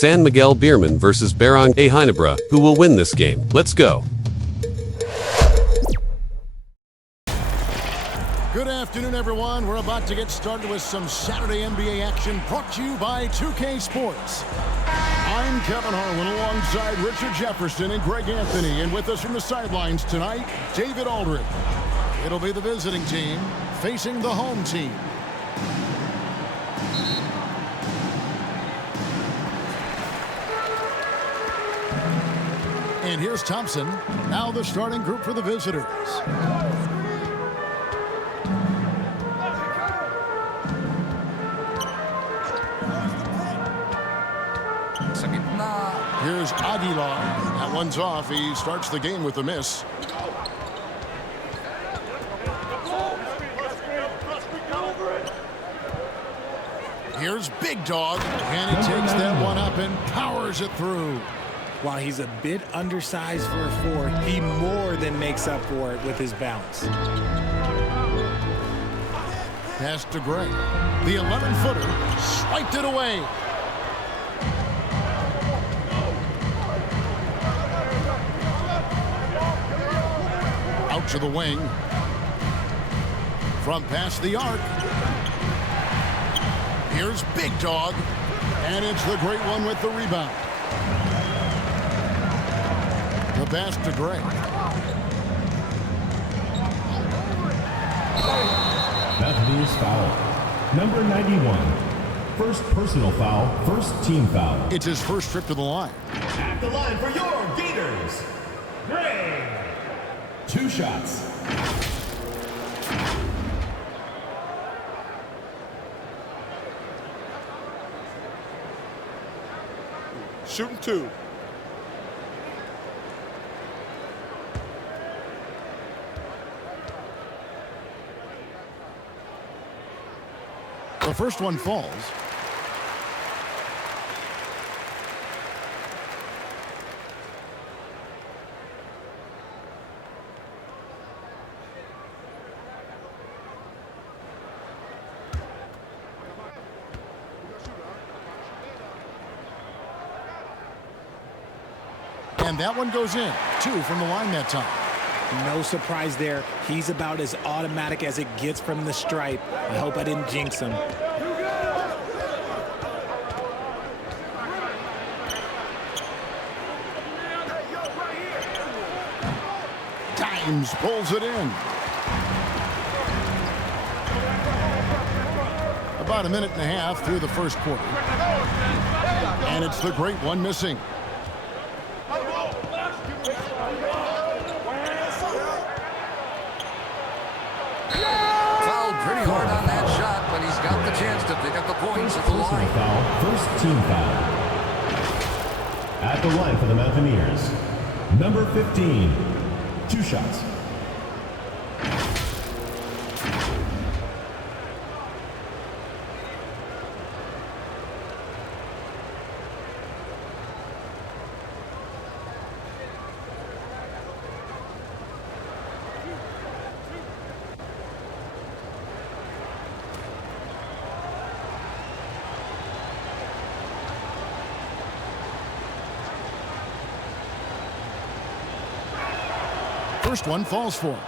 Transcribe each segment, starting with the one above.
San Miguel BEERMEN versus Barangay Ginebra. Who will win this game? Let's go. Good afternoon, everyone. We're about to get started with some Saturday NBA action brought to you by 2K Sports. I'm Kevin Harlan alongside Richard Jefferson and Greg Anthony. And with us from the sidelines tonight, David Aldridge. It'll be the visiting team facing the home team. And here's Thompson, now the starting group for the visitors. Here's Aguilar. That one's off. He starts the game with a miss. Here's Big Dog, and he takes that one up and powers it through. While he's a bit undersized for a 4, he more than makes up for it with his bounce. Pass to Gray. The 11-footer swiped it away. Out to the wing. From past the arc. Here's Big Dog. And it's the great one with the rebound. The pass to Gray. That is foul. Number 91. First personal foul, first team foul. It's his first trip to the line. At the line for your Gators, Gray. 2 shots. Shooting 2. The first one falls. And that one goes in. 2 from the line that time. No surprise there. He's about as automatic as it gets from the stripe. I hope I didn't jinx him. Dimes pulls it in. About a minute and a half through the first quarter. And it's the great one missing. Pretty hard on that shot, but he's got the chance to pick up the points at the line. Foul, first team foul. At the line for the Mountaineers, number 15. 2 shots. First one falls for him.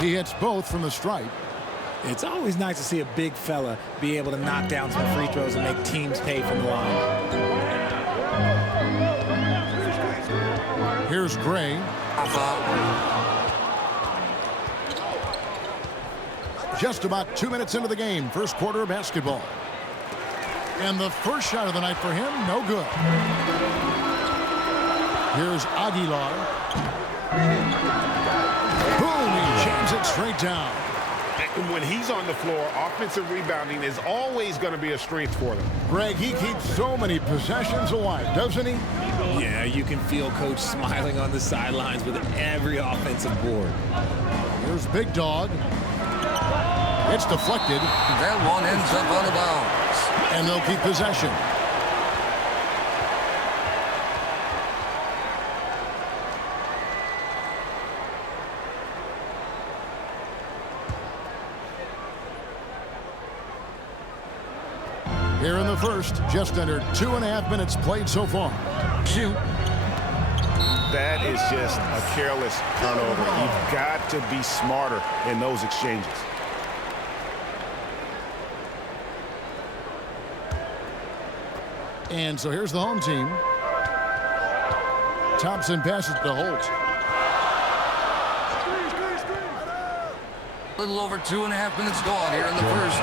He hits both from the stripe. It's always nice to see a big fella be able to knock down some free throws and make teams pay from the line. Here's Gray. Just about 2 minutes into the game, first quarter of basketball. And the first shot of the night for him, no good. Here's Aguilar. Boom, he jams it straight down. When he's on the floor, offensive rebounding is always going to be a strength for them. Greg, he keeps so many possessions alive, doesn't he? Yeah, you can feel Coach smiling on the sidelines with every offensive board. Here's Big Dog. It's deflected. That one ends up out of bounds. And they'll keep possession. Here in the first, just under 2.5 minutes played so far. Shoot. That is just a careless turnover. You've got to be smarter in those exchanges. And so here's the home team. Thompson passes to Holt. A little over 2.5 minutes gone here in the first.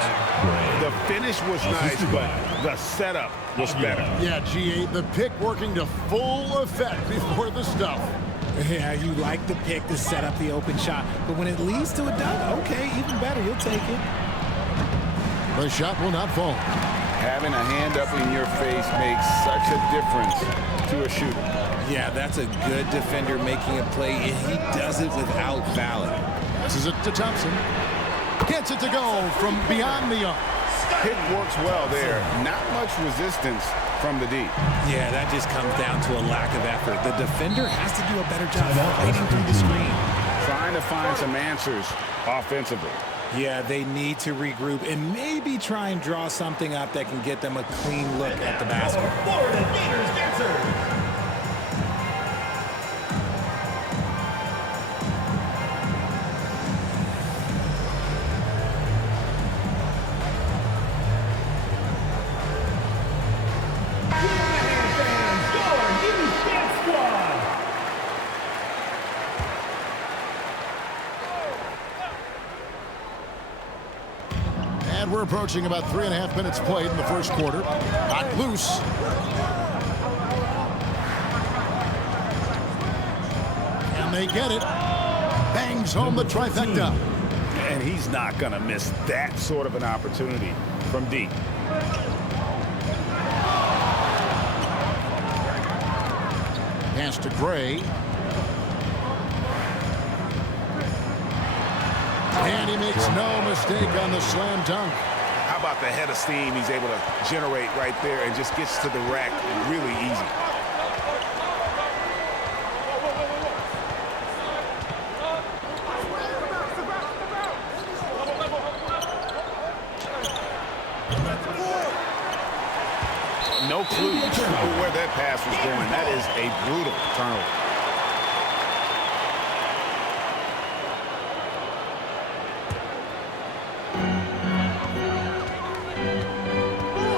The finish was nice, but the setup was better. Yeah, GA, the pick working to full effect before the stuff. Yeah, you like the pick to set up the open shot, but when it leads to a dunk, okay, even better, you'll take it. The shot will not fall. Having a hand up in your face makes such a difference to a shooter. Yeah, that's a good defender making a play, and he does it without fouling. Passes it to Thompson. Gets it to go from beyond the arc. Pick works well there. Not much resistance from the D. Yeah, that just comes down to a lack of effort. The defender has to do a better job fighting through the screen. Trying to find some answers offensively. Yeah, they need to regroup and maybe try and draw something up that can get them a clean look at the basket. And we're approaching about 3.5 minutes played in the first quarter. Knocked loose. And they get it. Bangs home the trifecta. And he's not going to miss that sort of an opportunity from deep. Pass to Gray. And he makes no mistake on the slam dunk. How about the head of steam he's able to generate right there and just gets to the rack really easy. No clue where that pass was going. That is a brutal turnover.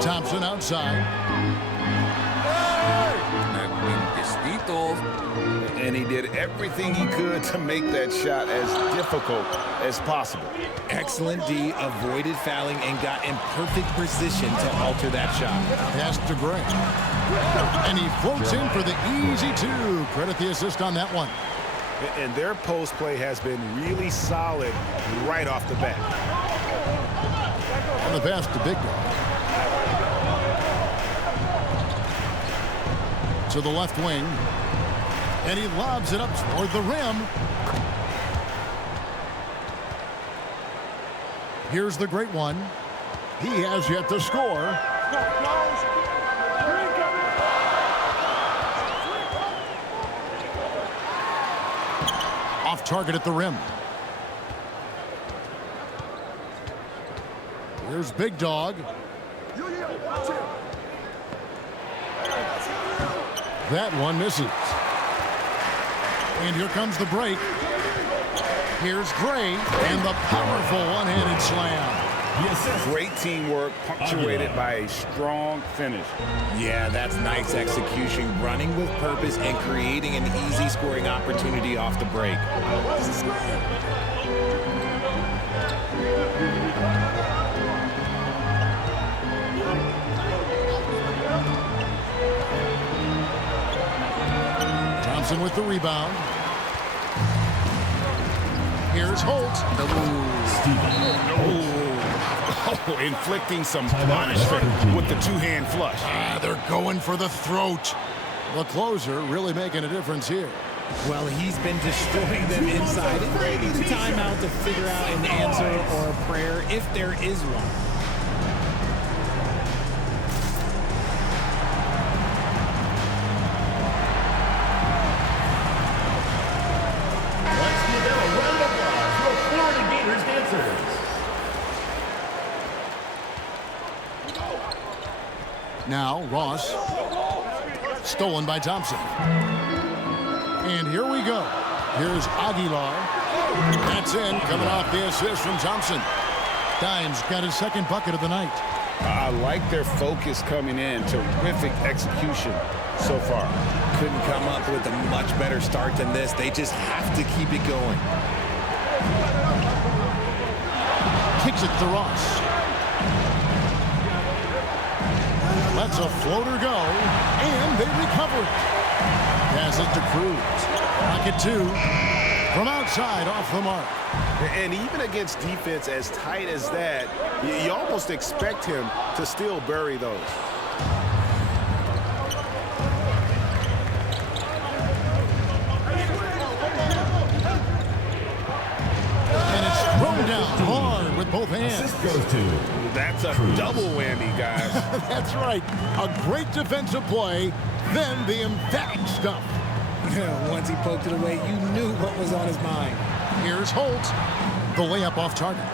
Thompson outside. And he did everything he could to make that shot as difficult as possible. Excellent D, avoided fouling, and got in perfect position to alter that shot. Pass to Gray. And he floats in for the easy two. Credit the assist on that one. And their post play has been really solid right off the bat. And the pass to Big Dog. To the left wing. And he lobs it up toward the rim. Here's the great one. He has yet to score. Off target at the rim. Here's Big Dog. That one misses. And here comes the break. Here's Gray and the powerful one-handed slam. Great teamwork punctuated by a strong finish. Yeah, that's nice execution, running with purpose and creating an easy scoring opportunity off the break. Thompson with the rebound. Here's Holt. Oh, inflicting some punishment with the two-hand flush. They're going for the throat. The closer really making a difference here. Well, he's been destroying them inside. It may need a timeout to figure out an answer or a prayer if there is one. Let's give them a round of applause for Florida Gators dancers. Now, Ross. Stolen by Thompson. And here we go. Here's Aguilar. That's in, coming off the assist from Thompson. Dimes got his second bucket of the night. I like their focus coming in. Terrific execution so far. Couldn't come up with a much better start than this. They just have to keep it going. Kicks it to Ross. Lets a floater go, and they recover it. Pass it to Cruz. Pocket two. From outside, off the mark. And even against defense as tight as that, you almost expect him to still bury those. And it's thrown down hard with both hands. Assist goes to That's a Cruz. double whammy, guys. That's right. A great defensive play, then the emphatic stuff. Once he poked it away, you knew what was on his mind. Here's Holt. The layup off target.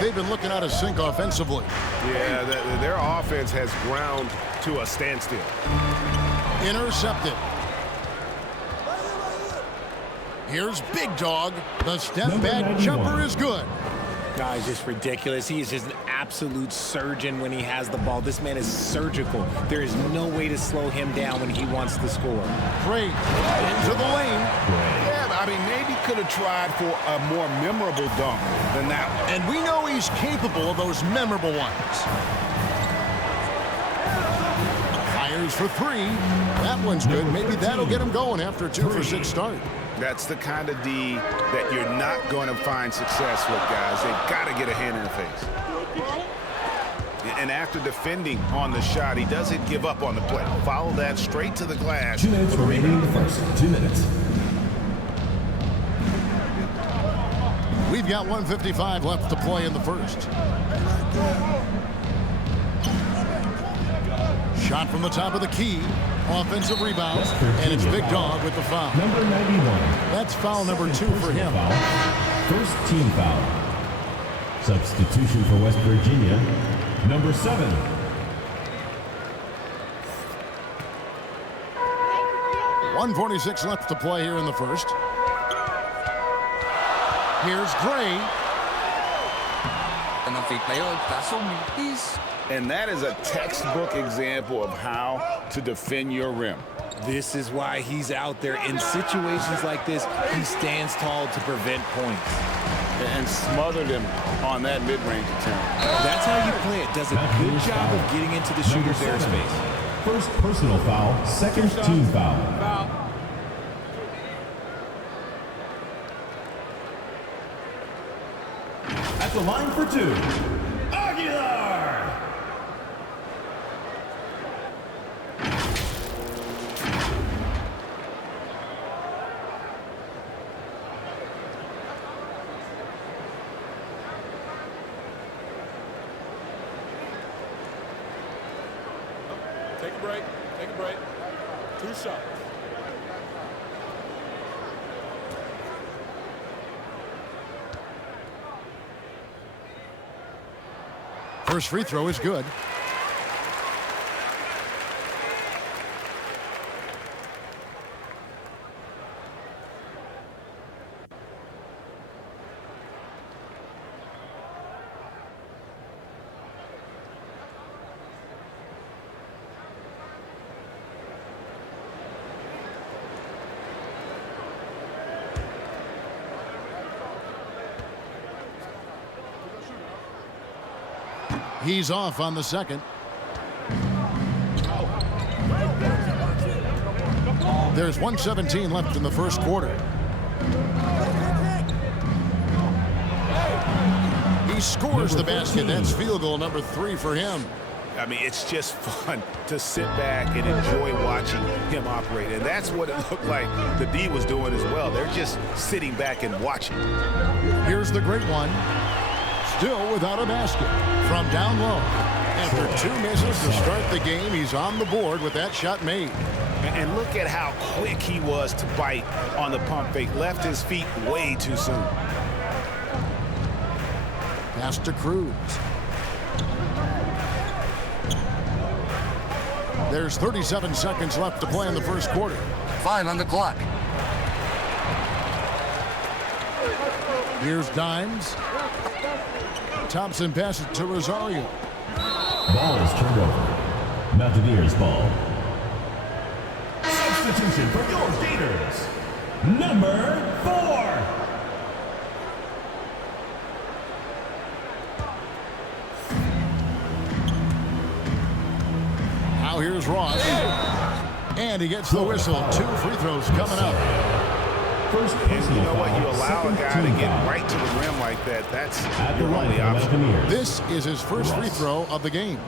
They've been looking out of sync offensively. Yeah, their offense has ground to a standstill. Intercepted. Here's Big Dog. The step back 91. jumper is good. Guy's just ridiculous. He is just an absolute surgeon when he has the ball. This man is surgical. There is no way to slow him down when he wants to score. Great. Into the lane. Yeah, but I mean, maybe could have tried for a more memorable dunk than that one. And we know he's capable of those memorable ones. Fires for three. That one's good. Maybe that'll get him going after a 2-for-6 start. That's the kind of D that you're not going to find success with, guys. They've got to get a hand in the face. And after defending on the shot, he doesn't give up on the play. Follow that straight to the glass. 2 minutes remaining in the first. 2 minutes. We've got 1:55 left to play in the first. Shot from the top of the key. Offensive rebound. And it's Big Dog with the foul. Number 91. That's foul number 2 for him. Foul. First team foul. Substitution for West Virginia. Number 7. .146 left to play here in the first. Here's Gray. And that is a textbook example of how to defend your rim. This is why he's out there. In situations like this, he stands tall to prevent points. And smothered him on that mid-range attempt. That's how you play it. Does a good job of getting into the shooter's airspace. First personal foul. Second team foul. At the line for 2. Aguilar! Take a break. Take a break. 2 shots. First free throw is good. He's off on the second. There's 1:17 left in the first quarter. He scores the basket. That's field goal number 3 for him. I mean, it's just fun to sit back and enjoy watching him operate. And that's what it looked like the D was doing as well. They're just sitting back and watching. Here's the great one. Still without a basket from down low. After 2 misses to start the game, he's on the board with that shot made. And look at how quick he was to bite on the pump fake. Left his feet way too soon. Pass to Cruz. There's 37 seconds left to play in the first quarter. 5 on the clock. Here's Dimes. Thompson passes to Rosario. Ball is turned over. Mountaineers ball. Substitution for your Gators. Number 4. Now here's Ross. And he gets the whistle. 2 free throws coming up. First And you know what? You allow a guy to get foul. right to the rim like that. That's At the your line only for option. Mountaineers. This is his first free throw of the game.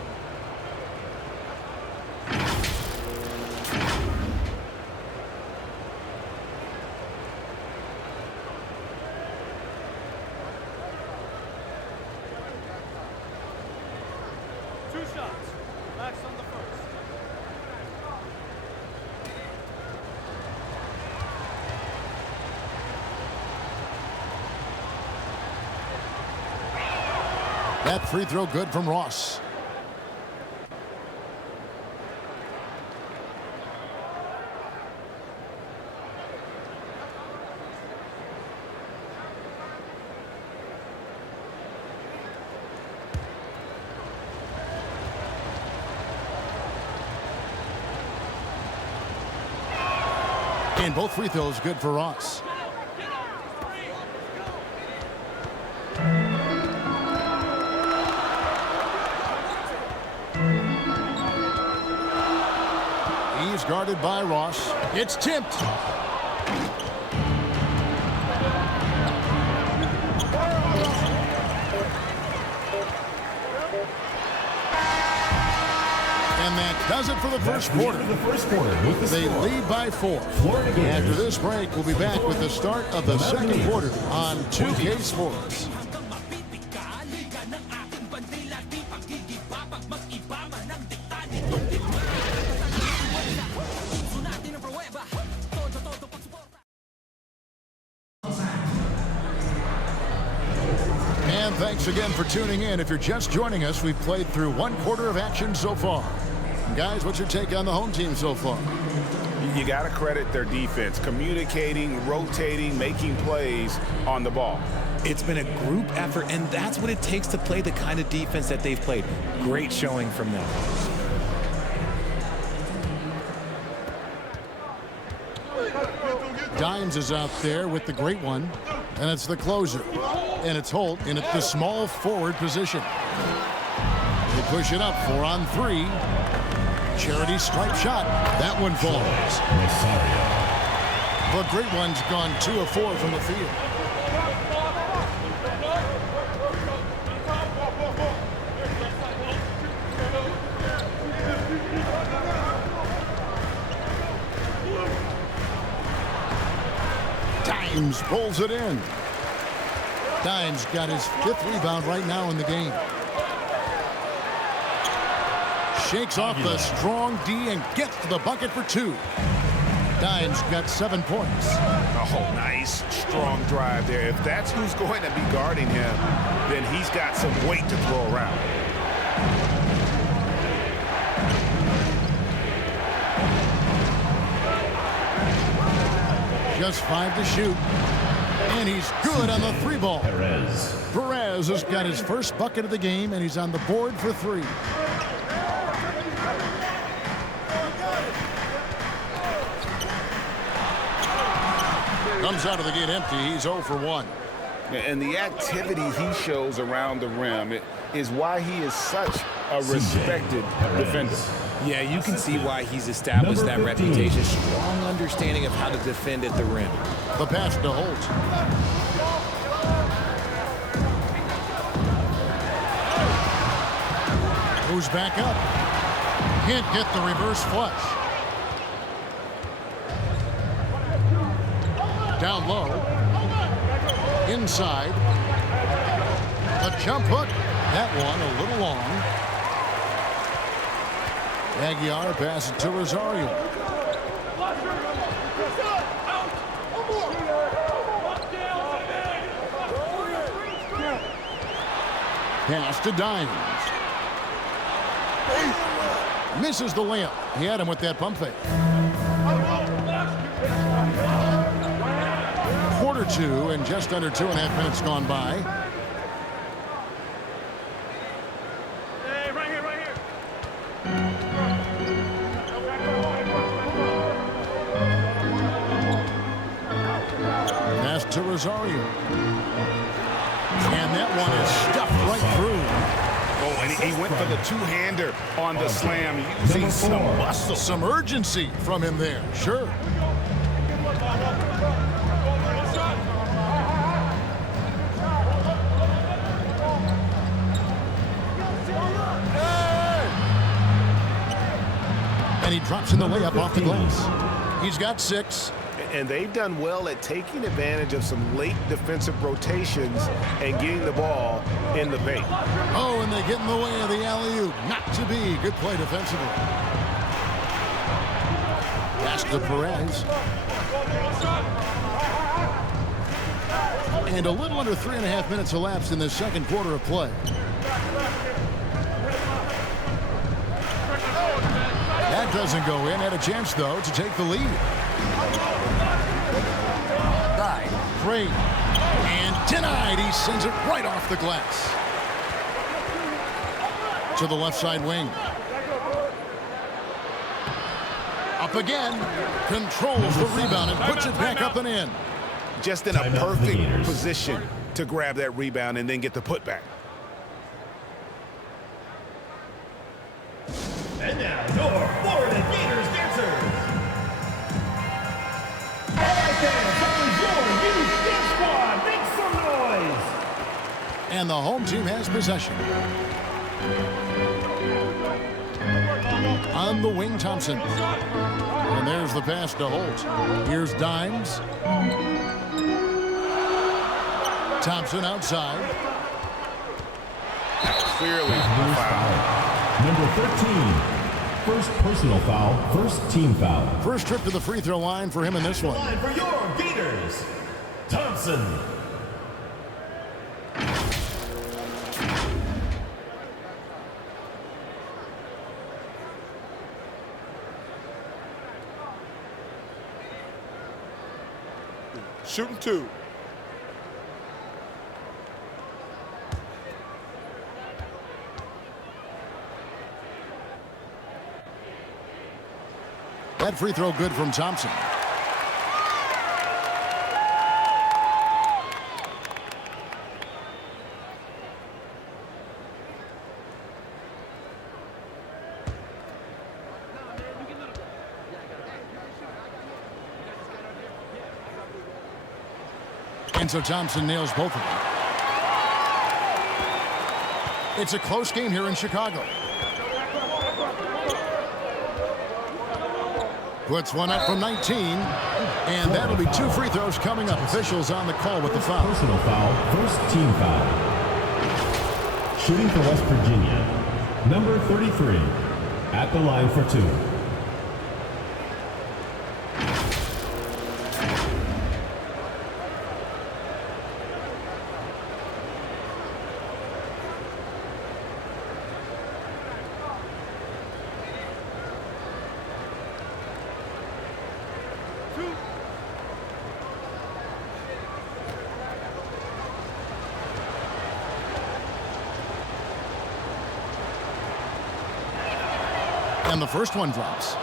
That free throw good from Ross. And both free throws good for Ross. He's guarded by Ross. It's tipped. And that does it for the first quarter. They lead by 4. After this break, we'll be back with the start of the second quarter on 2K Sports. And thanks again for tuning in. If you're just joining us, we've played through 1 quarter of action so far. Guys, what's your take on the home team so far? You got to credit their defense, communicating, rotating, making plays on the ball. It's been a group effort, and that's what it takes to play the kind of defense that they've played. Great showing from them. Dimes is out there with the great one, and it's the closer. And it's Holt, and it's the small forward position. They push it up, 4 on 3. Charity stripe shot. That one falls. The great one's gone 2 of 4 from the field. Dimes pulls it in. Dimes got his 5th rebound right now in the game. Shakes off the strong D and gets to the bucket for 2. Dimes got 7 points. Oh, nice, strong drive there. If that's who's going to be guarding him, then he's got some weight to throw around. Just 5 to shoot. And he's good on the 3 ball. Perez has got his first bucket of the game, and he's on the board for 3. Comes out of the gate empty. He's 0 for 1. And the activity he shows around the rim is why he is such a respected defender. Yeah, you can see why he's established that reputation. Strong understanding of how to defend at the rim. The pass to Holt. Moves back up. Can't get the reverse flush. Down low. Inside. A jump hook. That one a little long. Aguiar passes to Rosario. Pass to Dimes. Misses the layup. He had him with that pump fake. Quarter two and just under 2.5 minutes gone by. Hey, right here. Pass to Rosario. And that one is stuffed right through. Oh, and he went for the two-hander on the slam, using some muscle. Some urgency from him there. Sure. And he drops in the layup off the glass. He's got 6. And they've done well at taking advantage of some late defensive rotations and getting the ball in the paint. Oh, and they get in the way of the alley-oop. Not to be. Good play defensively. Pass to Perez. And a little under 3.5 minutes elapsed in the second quarter of play. That doesn't go in. Had a chance, though, to take the lead. Great. And denied. He sends it right off the glass. To the left side wing. Up again. Controls the rebound and puts it back up and in. Just in a perfect position to grab that rebound and then get the putback. And now, your Florida Gators dancers. All right, fans, that was your youth dance squad. Make some noise. And the home team has possession. On the wing, Thompson. And there's the pass to Holt. Here's Dimes. Thompson outside. Clearly Foul. Number 13. First personal foul, first team foul. First trip to the free throw line for him in this one. Line for your Gators, Thompson. Shooting 2. That free throw good from Thompson. And so Thompson nails both of them. It's a close game here in Chicago. Puts one up from 19. And that'll be 2 free throws coming up. Officials on the call with the foul. Personal foul, first team foul. Shooting for West Virginia, number 33. At the line for 2. And the first one drops.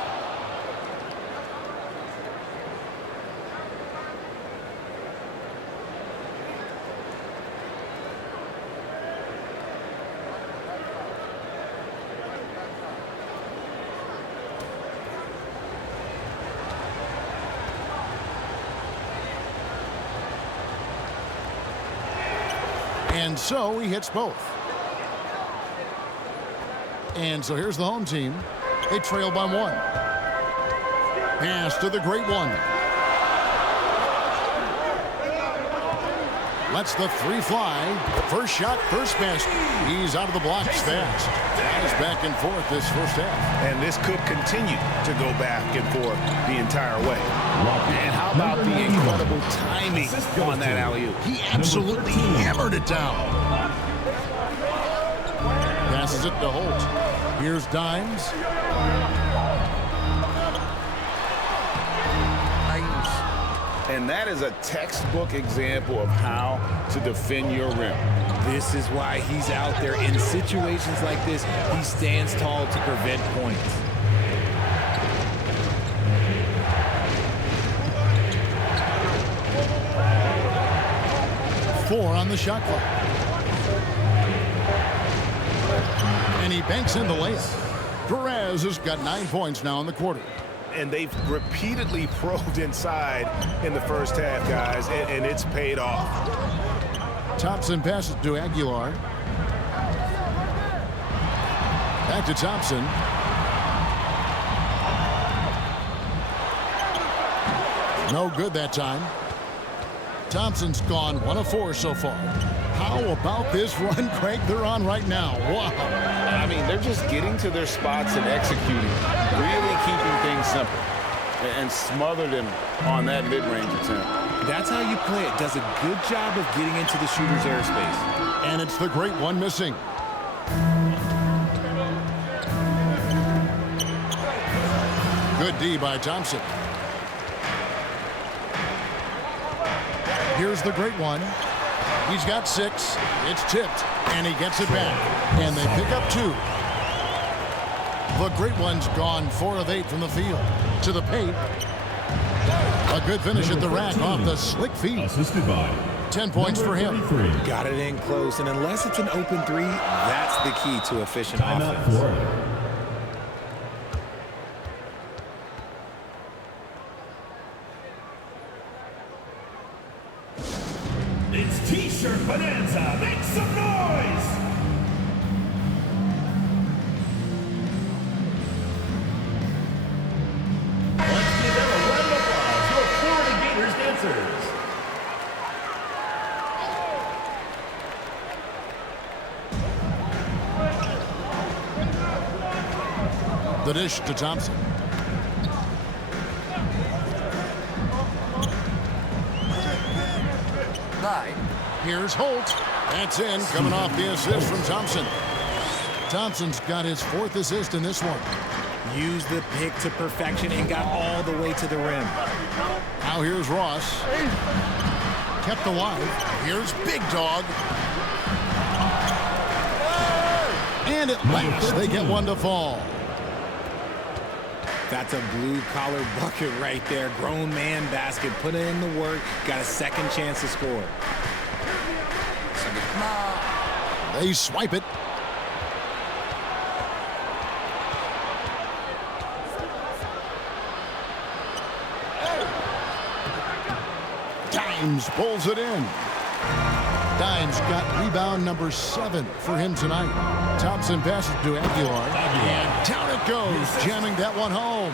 And so he hits both. And so here's the home team. They trail by 1. Pass to the great one. Lets the 3 fly. First shot, first basket. He's out of the blocks fast. He's back and forth this first half. And this could continue to go back and forth the entire way. And how about the incredible timing on that alley-oop? He absolutely hammered it down. Passes it to Holt. Here's Dimes. And that is a textbook example of how to defend your rim. This is why he's out there in situations like this. He stands tall to prevent points. Four on the shot clock. And he banks in the layup. Perez has got 9 points now in the quarter. And they've repeatedly probed inside in the first half, guys, and it's paid off. Thompson passes to Aguilar. Back to Thompson. No good that time. Thompson's gone 1 of 4 so far. How about this run, Craig, they're on right now? Wow. I mean, they're just getting to their spots and executing, really keeping things simple, and smothered him on that mid-range attempt. That's how you play it. Does a good job of getting into the shooter's airspace. And it's the great one missing. Good D by Thompson. Here's the great one. He's got 6. It's tipped, and he gets it back. And they pick up 2. The great one's gone 4 of 8 from the field. To the paint. A good finish at the rack off the slick feet. Assisted by 10 points for him. Got it in close, and unless it's an open 3, that's the key to efficient Timeout offense. for It's T-shirt Bonanza. Make some noise! Let's give them a round of applause for Florida Gators dancers. The dish to Thompson. Here's Holt. That's in, coming off the assist from Thompson. Thompson's got his 4th assist in this one. Used the pick to perfection and got all the way to the rim. Now here's Ross. Kept alive. Here's Big Dog. And at last, they get one to fall. That's a blue-collar bucket right there. Grown man basket. Put in the work. Got a second chance to score. They swipe it. Dimes pulls it in. Dimes got rebound number 7 for him tonight. Thompson passes to Aguilar. And down it goes, jamming that one home.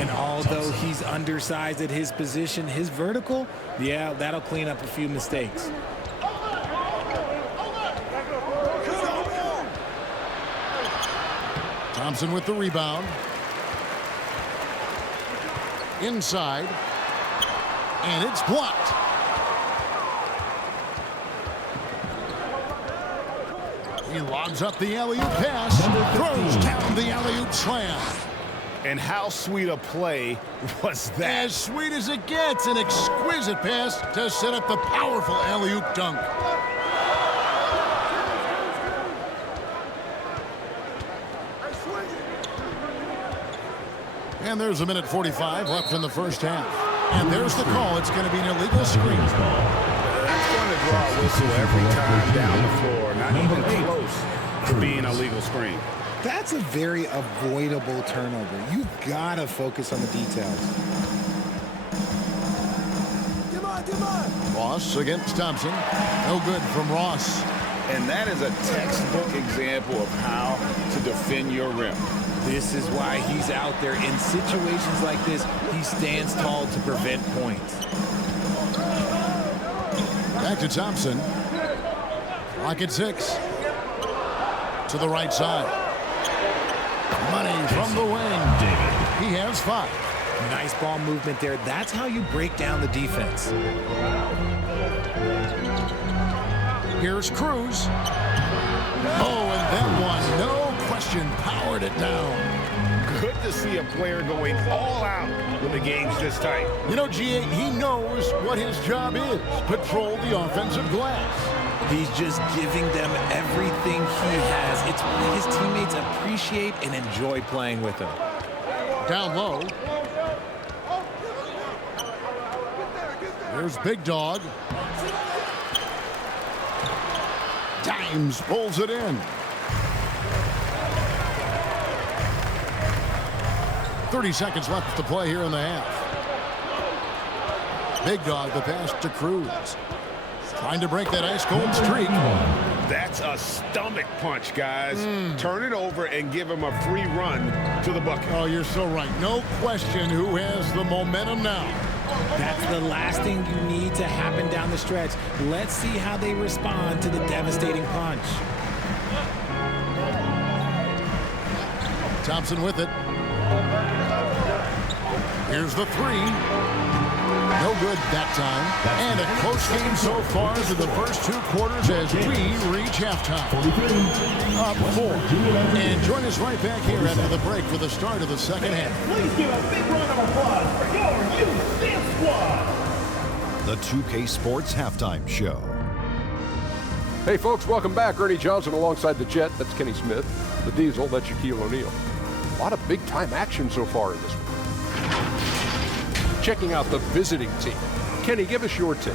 And although he's undersized at his position, his vertical, yeah, that'll clean up a few mistakes. Thompson with the rebound. Inside. And it's blocked. He lobs up the alley-oop pass. Throws down the alley-oop slam. And how sweet a play was that? As sweet as it gets. An exquisite pass to set up the powerful alley-oop dunk. And there's 1:45 left in the first half. And there's the call. It's going to be an illegal screen. That's going to draw a whistle every time down the floor. Not even close to being a legal screen. That's a very avoidable turnover. You've got to focus on the details. Ross against Thompson. No good from Ross. And that is a textbook example of how to defend your rim. This is why he's out there. In situations like this, he stands tall to prevent points. Back to Thompson. Clock at 6. To the right side. Money from the wing. He has 5. Nice ball movement there. That's how you break down the defense. Here's Cruz. Oh, and that one, no question, powered it down. Good to see a player going all out when the game's this tight. You know, GA, he knows what his job is. Patrol the offensive glass. He's just giving them everything he has. It's why his teammates appreciate and enjoy playing with him. Down low. There's Big Dog. Dimes pulls it in. 30 seconds left to play here in the half. Big Dog, the pass to Cruz. Trying to break that ice-cold streak. That's a stomach punch, guys. Turn it over and give him a free run to the bucket. Oh, you're so right. No question who has the momentum now. That's the last thing you need to happen down the stretch. Let's see how they respond to the devastating punch. Thompson with it. Here's the 3. No good that time. And a close game so far through the first 2 quarters as we reach halftime. Up 4. And join us right back here after the break for the start of the second half. Please give a big round of applause for your youth dance squad. The 2K Sports Halftime Show. Hey folks, welcome back. Ernie Johnson alongside the Jet. That's Kenny Smith. The Diesel, that's Shaquille O'Neal. A lot of big-time action so far in this one. Checking out the visiting team. Kenny, give us your take.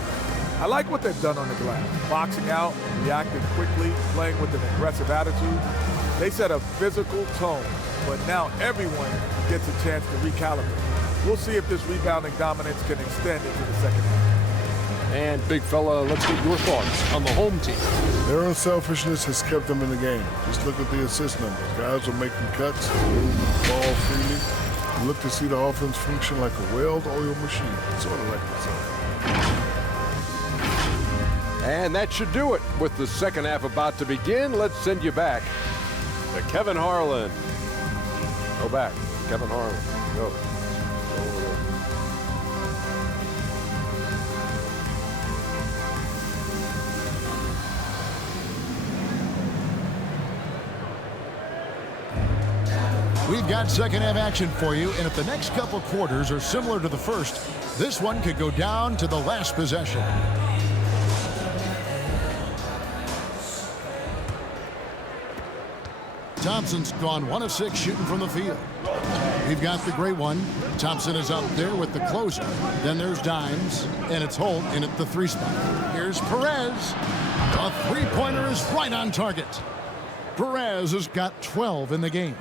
I like what they've done on the glass. Boxing out, reacting quickly, playing with an aggressive attitude. They set a physical tone, but now everyone gets a chance to recalibrate. We'll see if this rebounding dominance can extend into the second half. And big fella, let's get your thoughts on the home team. Their unselfishness has kept them in the game. Just look at the assist numbers. Guys are making cuts, moving the ball freely. You look to see the offense function like a well-oiled machine, sort of like this. And that should do it. With the second half about to begin, let's send you back to Kevin Harlan. Go back, Kevin Harlan. Go. We've got second half action for you, and if the next couple quarters are similar to the first, this one could go down to the last possession. Thompson's gone 1 of 6 shooting from the field. We've got the great one. Thompson is up there with the closer. Then there's Dimes, and it's Holt in at the 3 spot. Here's Perez. A 3-pointer is right on target. Perez has got 12 in the game.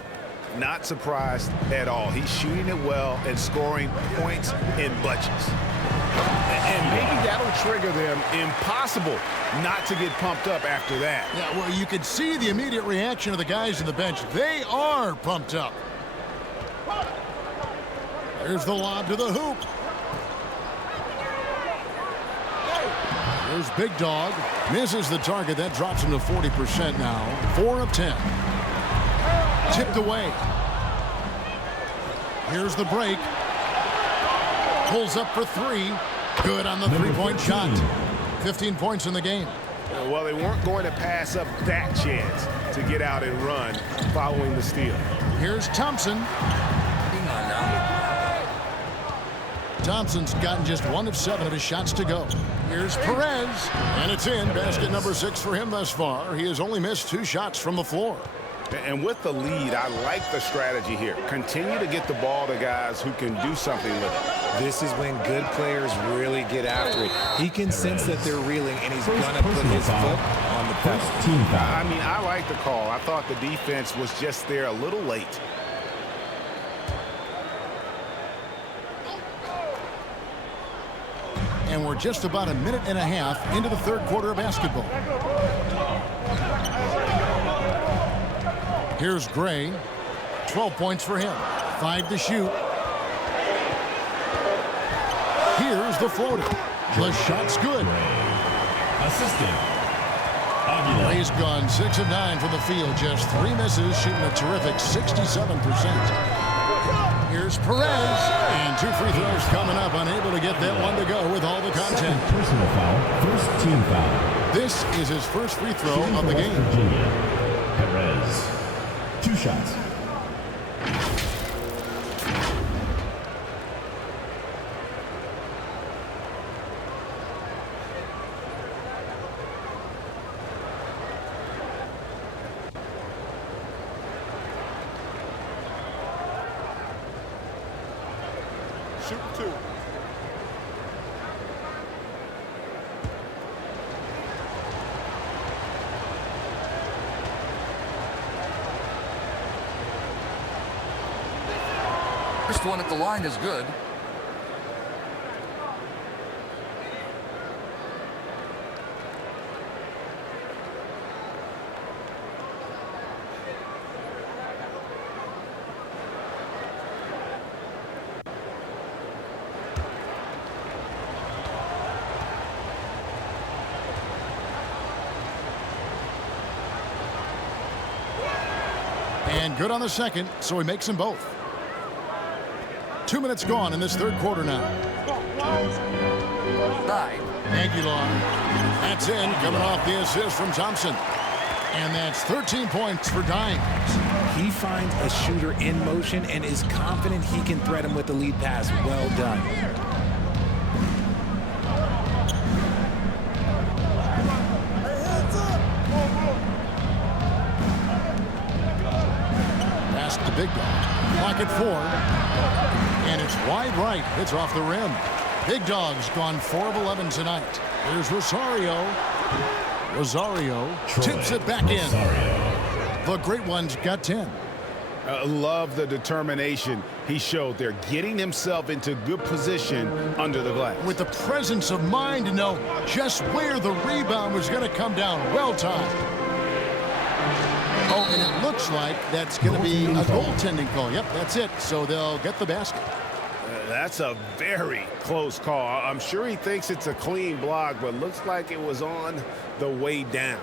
Not surprised at all. He's shooting it well and scoring points in bunches. And maybe that'll trigger them. Impossible not to get pumped up after that. Yeah, well, you can see the immediate reaction of the guys on the bench. They are pumped up. There's the lob to the hoop. There's Big Dog. Misses the target. That drops him to 40% now. 4 of 10. Tipped away. Here's the break. Pulls up for 3. Good on the 3-point shot. 15 points in the game. Well, they weren't going to pass up that chance to get out and run following the steal. Here's Thompson. Thompson's gotten just 1 of 7 of his shots to go. Here's Perez. And it's in. Basket number 6 for him thus far. He has only missed 2 shots from the floor. And with the lead, I like the strategy here. Continue to get the ball to guys who can do something with it. This is when good players really get after it. He can sense that they're reeling, and he's going to put his foot on the pedal. I mean, I like the call. I thought the defense was just there a little late. And we're just about a minute and a half into the third quarter of basketball. Here's Gray. 12 points for him. 5 to shoot. Here's the floater. The shot's good. Assistant. Gray's gone 6 of 9 from the field. Just 3 misses, shooting a terrific 67%. Here's Perez. And 2 free throws coming up. Unable to get that one to go with all the content. Personal foul. First team foul. This is his first free throw of the game. Virginia. Perez. 2 shots. Shoot 2. First one at the line is good. And good on the second, so he makes them both. 2 minutes gone in this third quarter now. Aguilar. That's in, coming off the assist from Thompson. And that's 13 points for Dimes. He finds a shooter in motion and is confident he can thread him with the lead pass. Well done. Pass to Big Dog. Clock at 4. And it's wide right. It's off the rim. Big Dog's gone 4 of 11 tonight. Here's Rosario. Rosario tips it back in. The great one's got 10. Love the determination he showed there, getting himself into good position under the glass. With the presence of mind to know just where the rebound was going to come down. Well timed. Oh, and it looks like that's going to be a goaltending call. Yep, that's it. So they'll get the basket. That's a very close call. I'm sure he thinks it's a clean block, but looks like it was on the way down.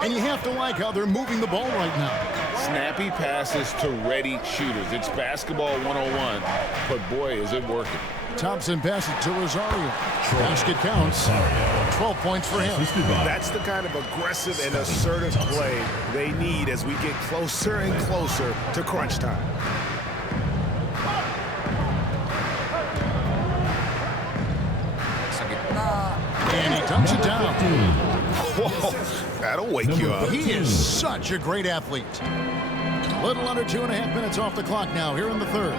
And you have to like how they're moving the ball right now. Snappy passes to ready shooters. It's basketball 101, but boy, is it working. Thompson passes to Rosario. Basket counts. 12 points for him. That's the kind of aggressive and assertive play they need as we get closer and closer to crunch time. And he dumps it down. Whoa, that'll wake you up. He is such a great athlete. A little under 2.5 minutes off the clock now here in the third.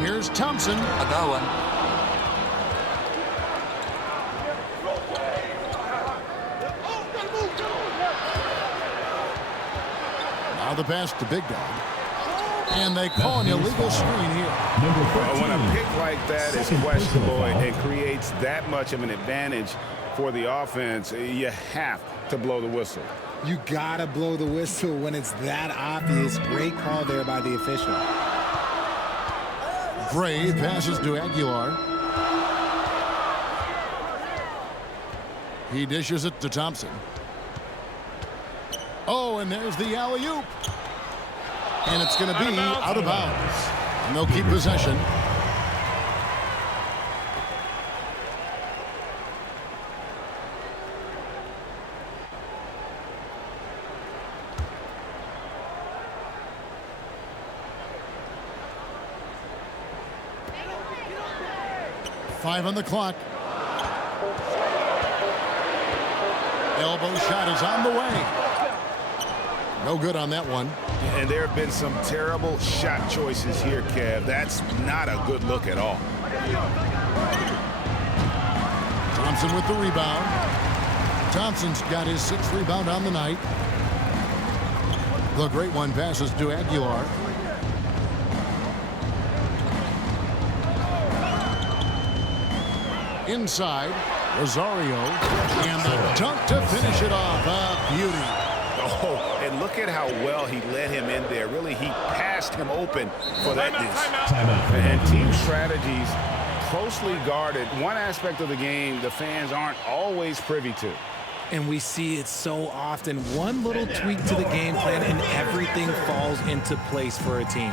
Here's Thompson. Another one. Now the pass to Big Dog. And they call an illegal screen here. When a pick like that is questionable and creates that much of an advantage for the offense, you have to blow the whistle. You gotta blow the whistle when it's that obvious. Great call there by the official. Gray passes to Aguilar. He dishes it to Thompson. Oh, and there's the alley-oop. And it's going to be out of bounds. And they'll keep possession. Five on the clock. Elbow shot is on the way. No good on that one. And there have been some terrible shot choices here, Kev. That's not a good look at all. Thompson with the rebound. Thompson's got his 6th rebound on the night. The great one passes to Aguilar. Inside. Rosario, and the dunk to finish it off. A beauty. Oh, and look at how well he led him in there. Really, he passed him open for that dish. And team strategies closely guarded. One aspect of the game the fans aren't always privy to. And we see it so often. One little tweak to the game plan and everything falls into place for a team.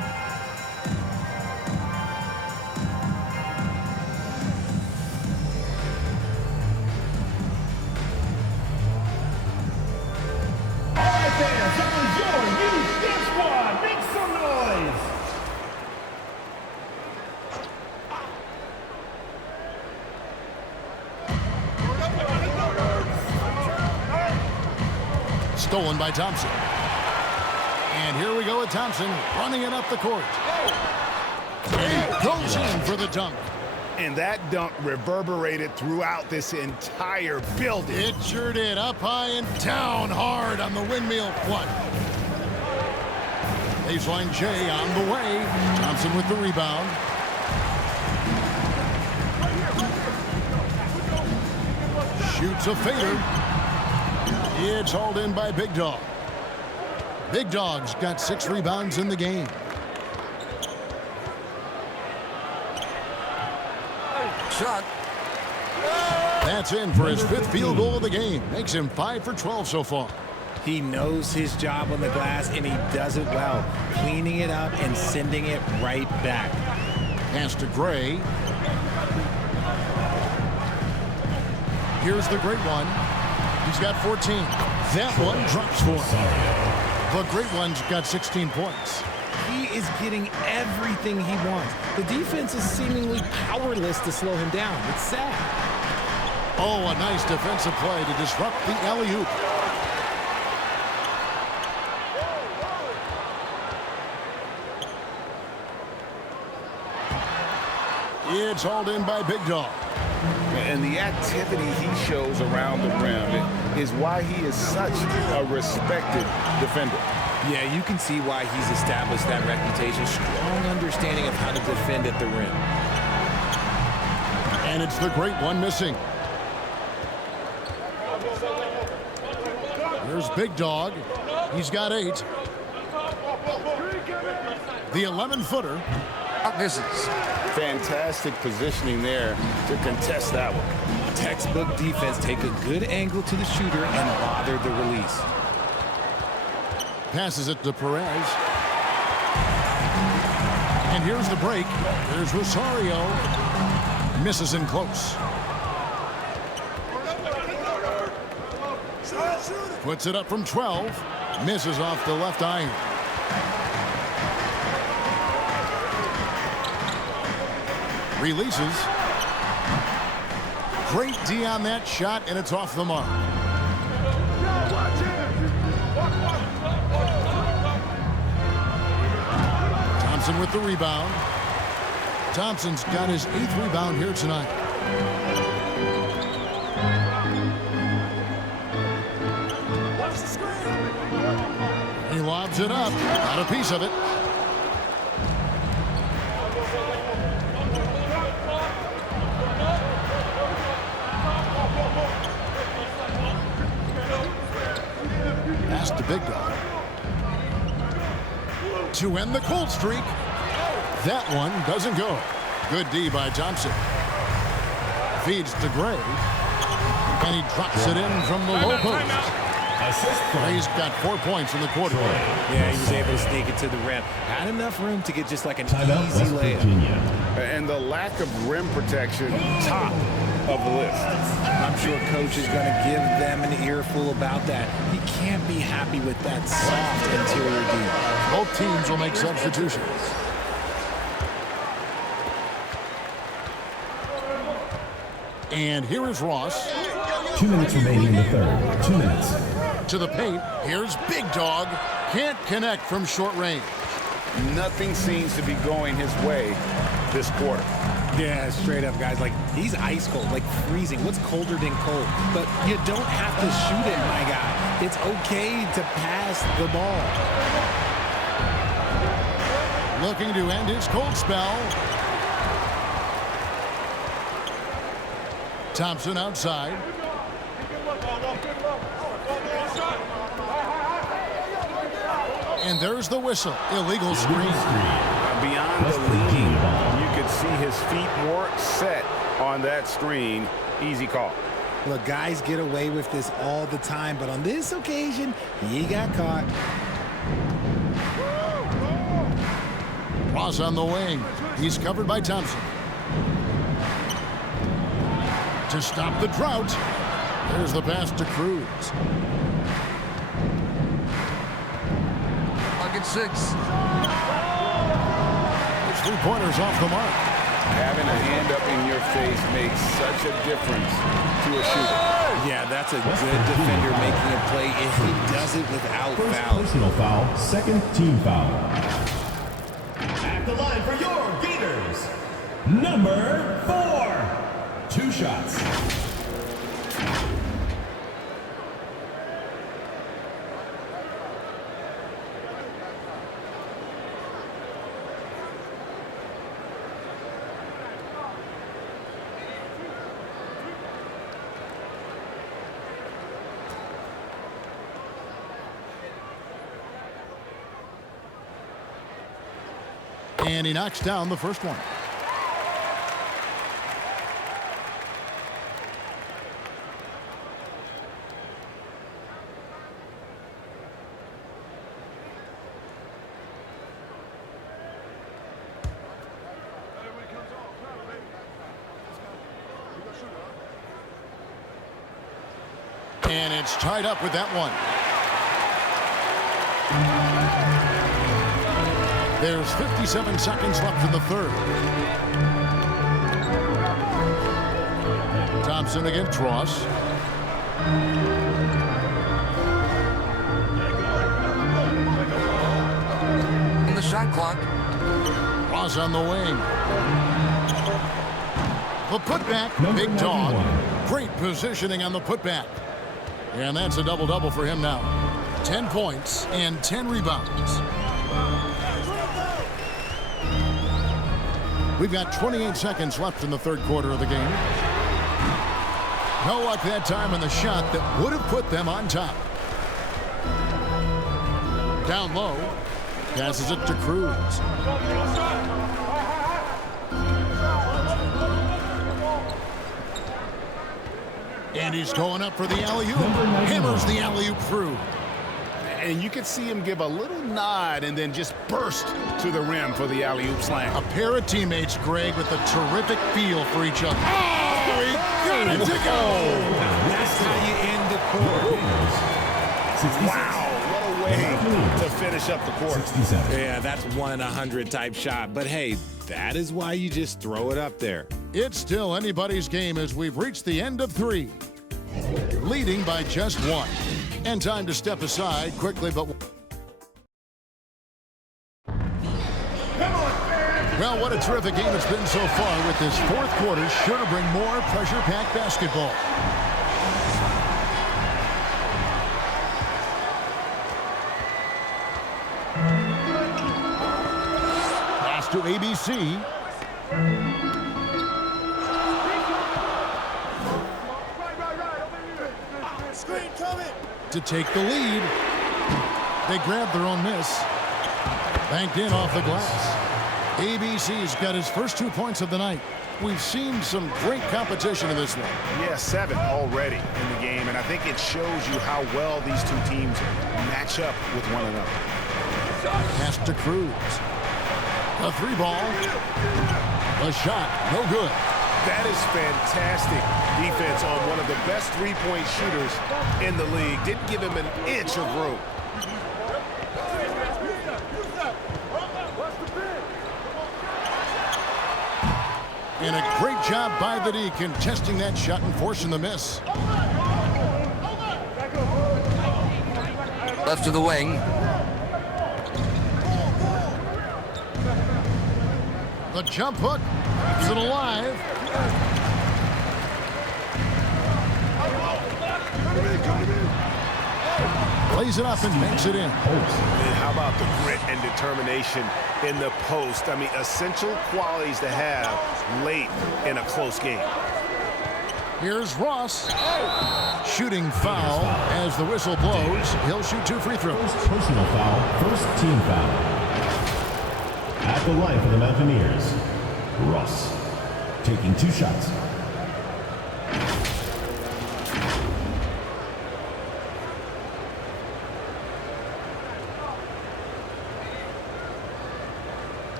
Stolen by Thompson. And here we go with Thompson running it up the court. And he goes in for the dunk. And that dunk reverberated throughout this entire building. It sure did. Up high and down hard on the windmill one. Baseline J on the way. Thompson with the rebound. Shoots a fader. It's hauled in by Big Dog. Big Dog's got 6 rebounds in the game. Shot. That's in for his 5th field goal of the game. Makes him 5 for 12 so far. He knows his job on the glass, and he does it well, cleaning it up and sending it right back. Pass to Gray. Here's the great one. He's got 14. That one drops for him. The great one's got 16 points. He is getting everything he wants. The defense is seemingly powerless to slow him down. It's sad. Oh, a nice defensive play to disrupt the alley-oop. It's hauled in by Big Dog. And the activity he shows around the rim is why he is such a respected defender. Yeah, you can see why he's established that reputation. Strong understanding of how to defend at the rim. And it's the great one missing. Here's Big Dog. He's got 8. The 11-footer. Misses. Fantastic positioning there to contest that one. Textbook defense. Take a good angle to the shooter and bother the release. Passes it to Perez. And here's the break. There's Rosario. Misses in close. Puts it up from 12. Misses off the left iron. Releases. Great D on that shot, and it's off the mark. Thompson with the rebound. Thompson's got his 8th rebound here tonight. He lobs it up. Got a piece of it. Pass to Big Dog. To end the cold streak. That one doesn't go. Good D by Thompson. Feeds to Gray. And he drops it in from the low post. Gray's got 4 points in the quarter. Yeah, he was able to sneak it to the rim. Had enough room to get just like an easy layup. And the lack of rim protection, top of the list. I'm sure coach is going to give them an earful about that. He can't be happy with that soft interior D. Both teams will make substitutions. And here is Ross. 2 minutes remaining in the third. 2 minutes. To the paint. Here's Big Dog. Can't connect from short range. Nothing seems to be going his way this quarter. Yeah, straight up, guys. Like, he's ice cold, like freezing. What's colder than cold? But you don't have to shoot it, my guy. It's okay to pass the ball. Looking to end his cold spell. Thompson outside. And there's the whistle. Illegal screen. Beyond the leaning, you could see his feet more set on that screen. Easy call. Look, guys get away with this all the time, but on this occasion, he got caught. Cross on the wing. He's covered by Thompson. To stop the drought. There's the pass to Cruz. Bucket 6. The three-pointers off the mark. Having a hand up in your face makes such a difference to a shooter. Yeah, that's a good defender making a play if he does it without First foul. personal foul, second team foul. At the line for your Gators, number 4. 2 shots. And he knocks down the first one. And it's tied up with that one. There's 57 seconds left in the third. Thompson against Ross. In the shot clock. Ross on the wing. The putback, big dog. Great positioning on the putback. And that's a double-double for him now. 10 points and 10 rebounds. We've got 28 seconds left in the third quarter of the game. No luck that time on the shot that would have put them on top. Down low. Passes it to Cruz. And he's going up for the alley-oop. Hammers the alley-oop through. And you could see him give a little nod and then just burst to the rim for the alley-oop slam. A pair of teammates, Greg, with a terrific feel for each other. Oh, he got it to go! That's how you end the quarter. Wow, what a way to finish up the quarter. Yeah, that's 1 in 100 type shot. But hey, that is why you just throw it up there. It's still anybody's game as we've reached the end of 3. Leading by just 1. And time to step aside quickly, but... Well, what a terrific game it's been so far, with this fourth quarter sure to bring more pressure-packed basketball. Pass to ABC. To take the lead. They grab their own miss. Banked in off the glass. ABC's got his first 2 points of the night. We've seen some great competition in this one. Yeah, 7 already in the game, and I think it shows you how well these two teams match up with one another. Pass to Cruz. A 3-ball. A shot, no good. That is fantastic defense on one of the best three-point shooters in the league. Didn't give him an inch of room. And a great job by the D contesting that shot and forcing the miss. Left to the wing. The jump hook keeps it alive. Plays it up and banks it in. And how about the grit and determination in the post? I mean, essential qualities to have late in a close game. Here's Ross. Shooting foul as the whistle blows. He'll shoot 2 free throws. First personal foul, first team foul. At the line for the Mountaineers, Ross taking 2 shots.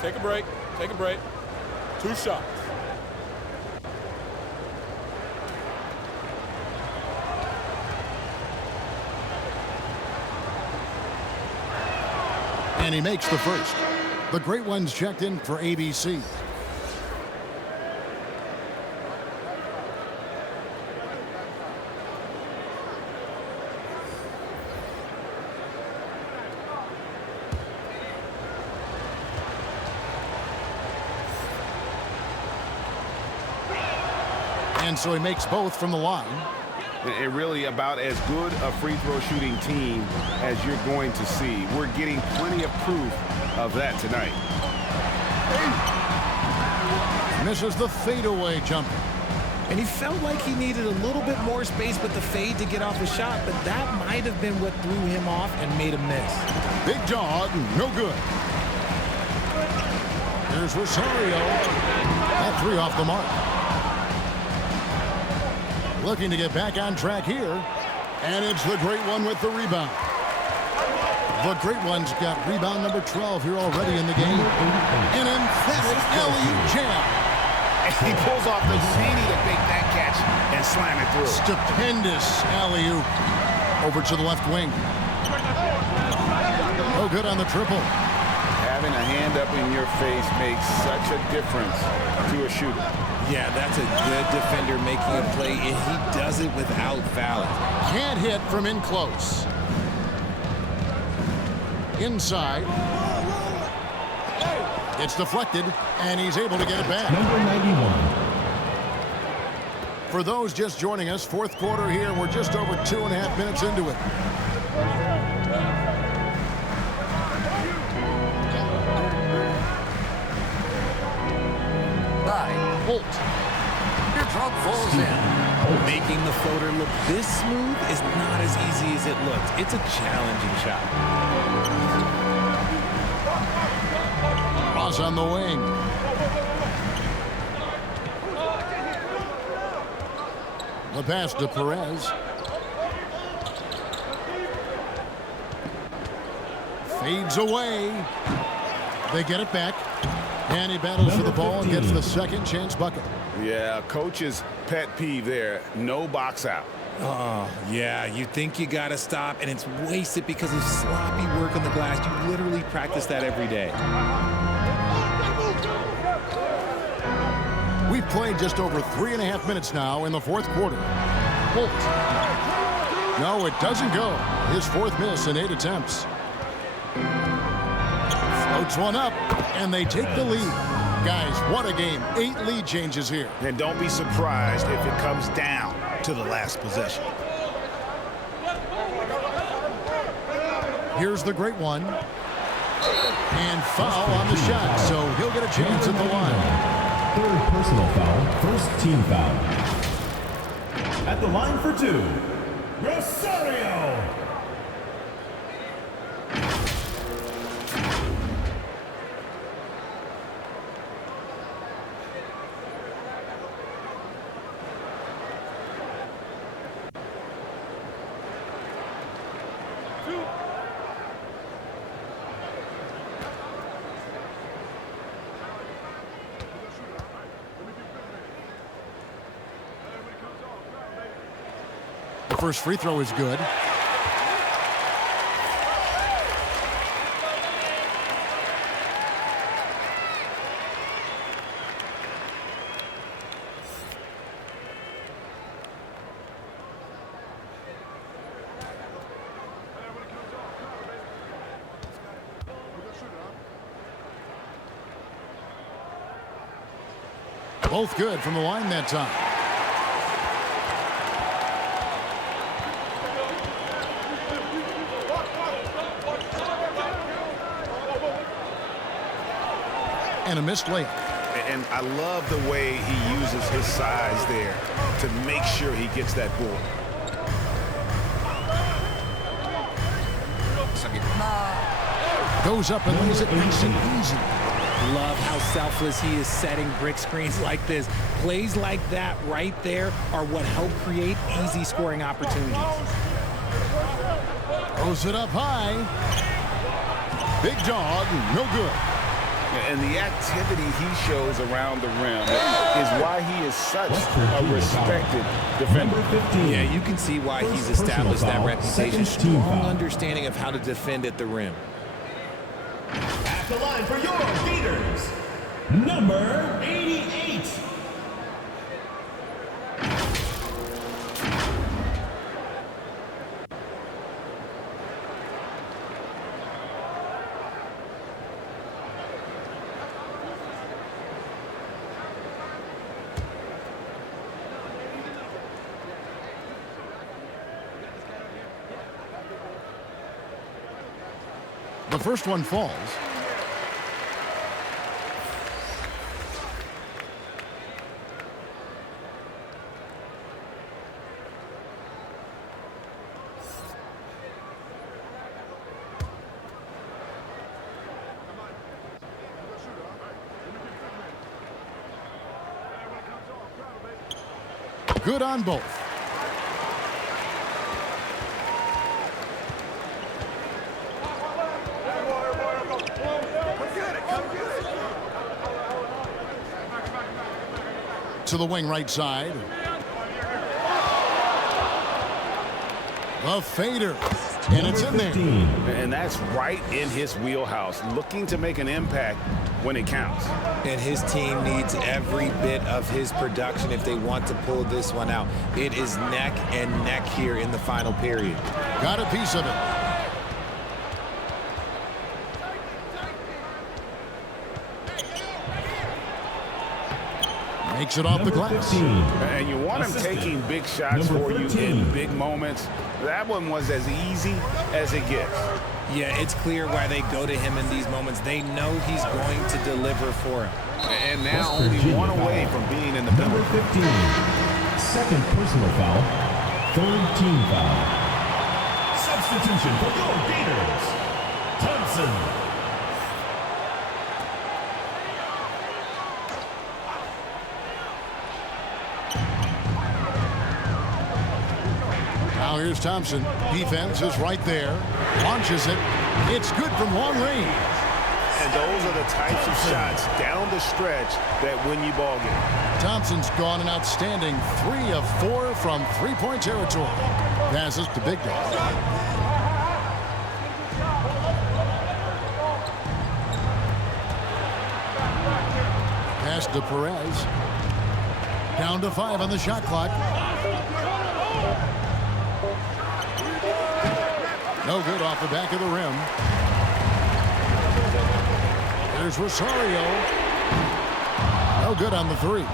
Take a break. Take a break. 2 shots. And he makes the first. The great ones checked in for ABC. And so he makes both from the line. And really about as good a free throw shooting team as you're going to see. We're getting plenty of proof of that tonight. Misses the fadeaway jumper. And he felt like he needed a little bit more space with the fade to get off a shot, but that might have been what threw him off and made him miss. Big dog, no good. Here's Rosario. That 3 off the mark. Looking to get back on track here. And it's the great one with the rebound. The great one's got rebound number 12 here already in the game. An emphatic alley-oop jam. And he pulls off the zany to make that catch and slam it through. Stupendous alley-oop. Over to the left wing. No good on the triple. Having a hand up in your face makes such a difference to a shooter. Yeah, that's a good defender making a play, and he does it without fouling. Can't hit from in close. Inside. It's deflected, and he's able to get it back. Number 91. For those just joining us, 4th quarter here. We're just over 2.5 minutes into it. Holt. Your trunk falls in. Making the floater look this smooth is not as easy as it looks. It's a challenging shot. Ross on the wing. The pass to Perez. Fades away. They get it back. And he battles for the ball and gets the second chance bucket. Yeah, coach's pet peeve there. No box out. Oh, yeah, you think you got to stop, and it's wasted because of sloppy work on the glass. You literally practice that every day. We've played just over 3.5 minutes now in the 4th quarter. Holt. No, it doesn't go. His 4th miss in 8 attempts. Floats one up, and they take the lead. Guys, what a game. 8 lead changes here. And don't be surprised if it comes down to the last possession. Here's the great one. And foul on the shot, so he'll get a chance at the line. 3rd personal foul, first team foul. At the line for 2, Rosario. The first free throw is good. Both good from the line that time. and a missed layup. And I love the way he uses his size there to make sure he gets that board. Goes up and lays it nice and easy. Love how selfless he is setting brick screens like this. Plays like that right there are what help create easy scoring opportunities. Throws it up high. Big dog, no good. And the activity he shows around the rim is why he is such a respected defender. Yeah, you can see why he's established that reputation. Strong understanding of how to defend at the rim. At the line for your Gators, number 88. The first one falls. Good on both. To the wing right side. The fader. And it's in there. And that's right in his wheelhouse, looking to make an impact when it counts. And his team needs every bit of his production if they want to pull this one out. It is neck and neck here in the final period. Got a piece of it. Makes it off the glass. And you want him taking big shots for you in big moments. That one was as easy as it gets. Yeah, it's clear why they go to him in these moments. They know he's going to deliver for him. And now only one away from being in the penalty. Number 15, second personal foul, third team foul. Substitution for your Gators, Thompson. Now here's Thompson. Defense is right there. Launches it. It's good from long range. And those are the types of shots down the stretch that win you ball games. Thompson's gone an outstanding 3 of 4 from three-point territory. Passes to Big Dog. Pass to Perez. Down to 5 on the shot clock. No good off the back of the rim. There's Rosario. No good on the 3.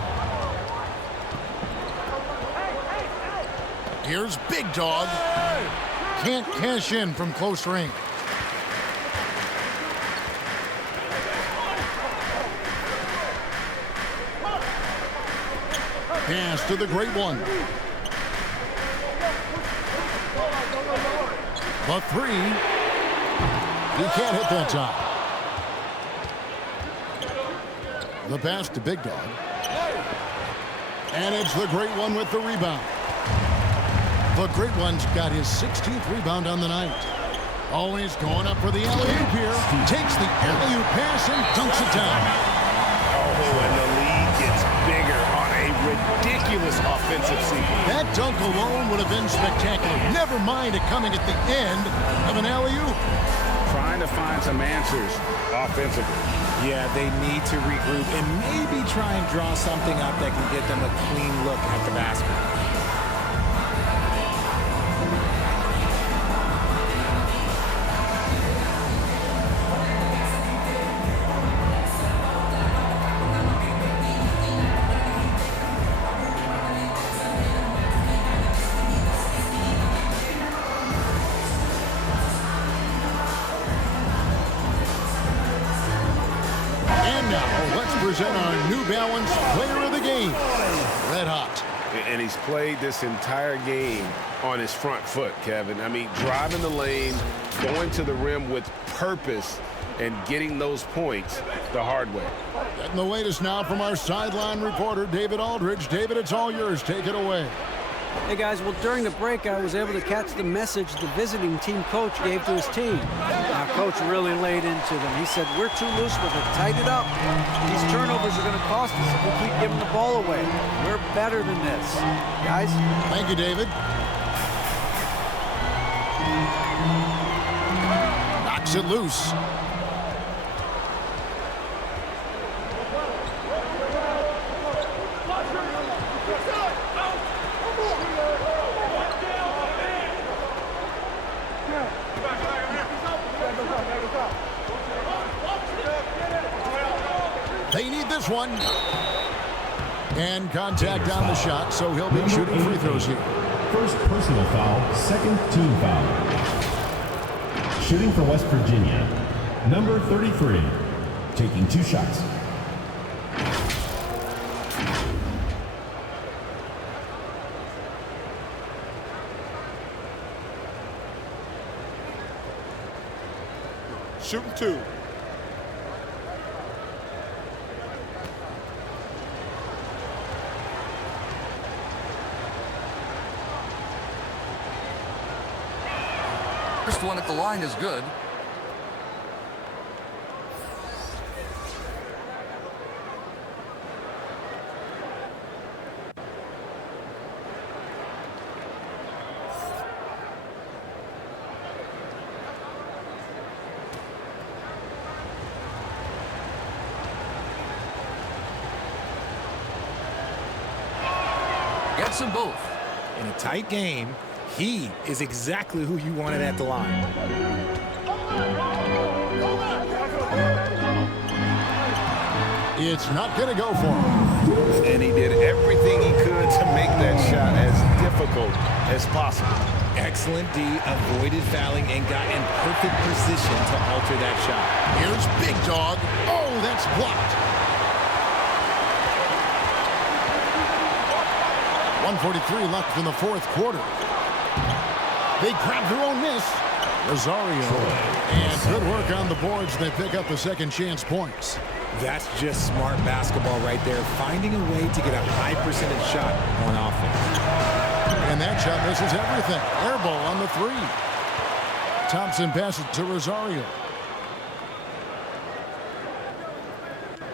Here's Big Dog. Can't cash in from close range. Pass to the great one. The 3. He can't hit that time. The pass to Big Dog. And it's the great one with the rebound. The great one's got his 16th rebound on the night. Always going up for the alley-oop here. Takes the alley-oop pass and dunks it down. Oh, and the lead gets bigger on a ridiculous offensive sequence. That dunk alone would have been spectacular. Never mind it coming at the end of an alley-oop. Trying to find some answers offensively. Yeah, they need to regroup and maybe try and draw something up that can get them a clean look at the basket. present our New Balance Player of the Game. Red hot. And he's played this entire game on his front foot, Kevin. I mean, driving the lane, going to the rim with purpose, and getting those points the hard way. Getting the latest now from our sideline reporter, David Aldridge. David, it's all yours. Take it away. Hey, guys, well, during the break, I was able to catch the message the visiting team coach gave to his team. Now, coach really laid into them. He said, we're too loose with it. Tighten it up. These turnovers are going to cost us if we keep giving the ball away. We're better than this. Guys? Thank you, David. Knocks it loose. They need this one. And contact on the shot, so he'll be shooting free throws here. First personal foul, second team foul. Shooting for West Virginia, number 33, taking 2 shots. Shooting 2. First one at the line is good. Gets them both. In a tight game, he is exactly who you wanted at the line. It's not going to go for him. And he did everything he could to make that shot as difficult as possible. Excellent D, avoided fouling, and got in perfect position to alter that shot. Here's Big Dog. Oh, that's blocked. 1:43 left in the fourth quarter. They grab their own miss. Rosario. And good work on the boards. They pick up the second chance points. That's just smart basketball right there, finding a way to get a high percentage shot on offense. And that shot misses everything. Air ball on the 3. Thompson passes to Rosario.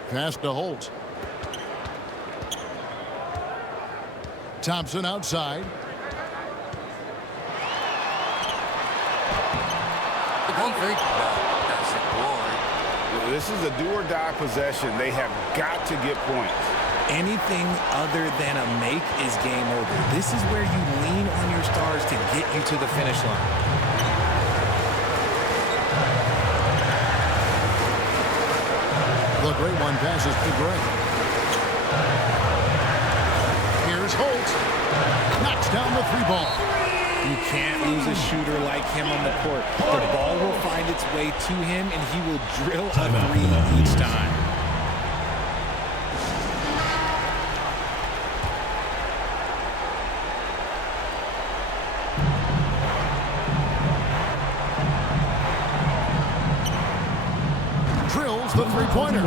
Pass to Holt. Thompson outside. Don't think that's a glory. This is a do-or-die possession. They have got to get points. Anything other than a make is game over. This is where you lean on your stars to get you to the finish line. The great one passes to Gray. Here's Holt. Knocks down the 3 ball. You can't lose a shooter like him on the court. The ball will find its way to him, and he will drill a 3 each time. Drills the 3-pointer.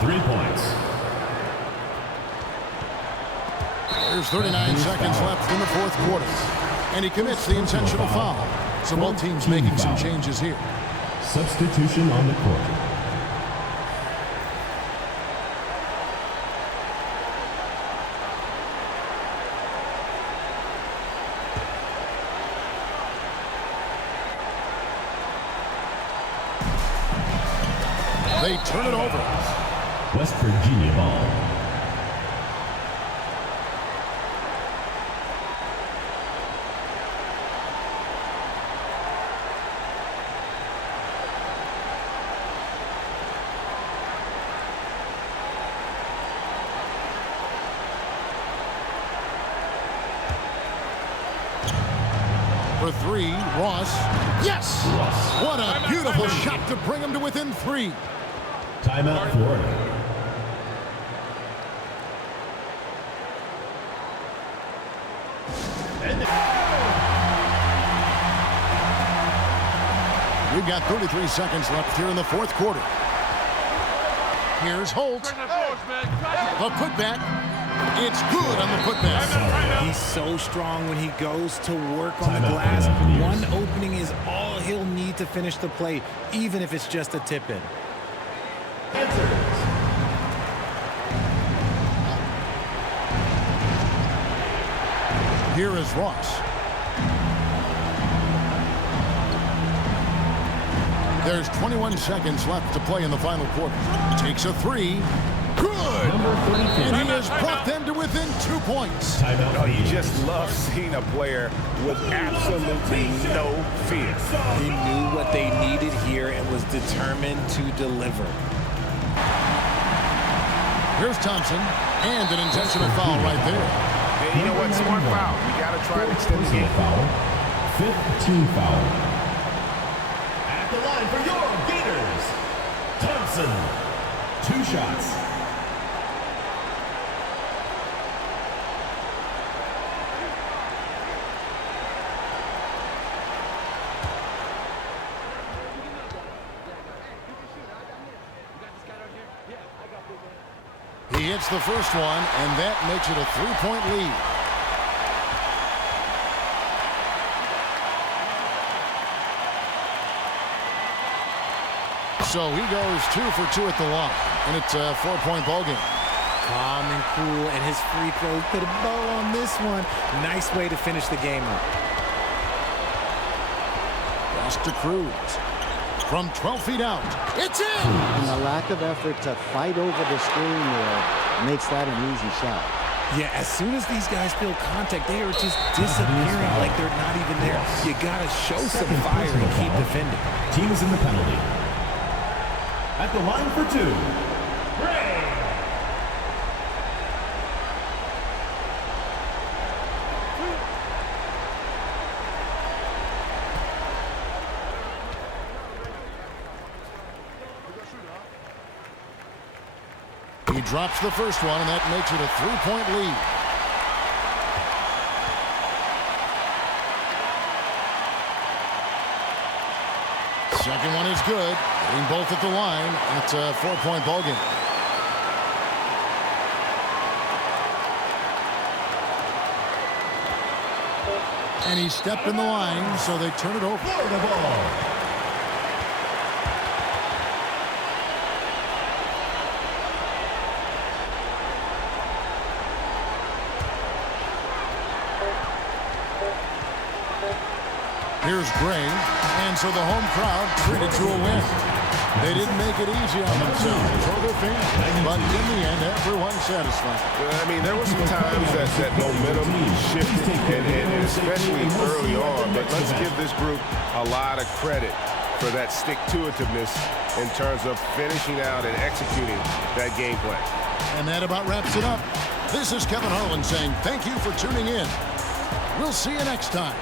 3 points. There's 39 seconds left in the fourth quarter. And he commits the intentional foul. So both teams making some changes here. Substitution on the court. They turn it over. West Virginia ball. For 3, Ross. Yes! What a beautiful shot to bring him to within 3. Timeout, Florida. We've got 33 seconds left here in the fourth quarter. Here's Holt. The putback. It's good on the putback. He's so strong when he goes to work on the glass. One opening is all he'll need to finish the play, even if it's just a tip-in. Here is Ross. There's 21 seconds left to play in the final quarter. Takes a three. Good! And he has brought them to within 2 points. You just love seeing a player with absolutely no fear. He knew what they needed here and was determined to deliver. Here's Thompson, and an intentional foul right there. And you know what? Smart foul. You got to try to extend the game. Fifth team foul. At the line for your Gators, Thompson. 2 shots. He hits the first one, and that makes it a 3-point lead. So he goes 2 for 2 at the line, and it's a 4-point ball game. Calm and cool, and his free throws put a bow on this one. Nice way to finish the game up. Pass to Cruz. From 12 feet out, it's in! And the lack of effort to fight over the screen there makes that an easy shot. Yeah, as soon as these guys feel contact, they are just disappearing like they're not even there. You gotta show some fire and keep defending. Team is in the penalty. At the line for 2, Gray. He drops the first one, and that makes it a 3-point lead. Second one is good. Getting both at the line. It's a 4-point ball game. And he stepped in the line, so they turn it over. Florida ball. Here's Gray, and so the home crowd treated to a win. They didn't make it easy on themselves or their fans, but in the end, everyone's satisfied. I mean, there were some times that momentum shifted, and especially early on, but let's give this group a lot of credit for that stick-to-itiveness in terms of finishing out and executing that game plan. And that about wraps it up. This is Kevin Harlan saying thank you for tuning in. We'll see you next time.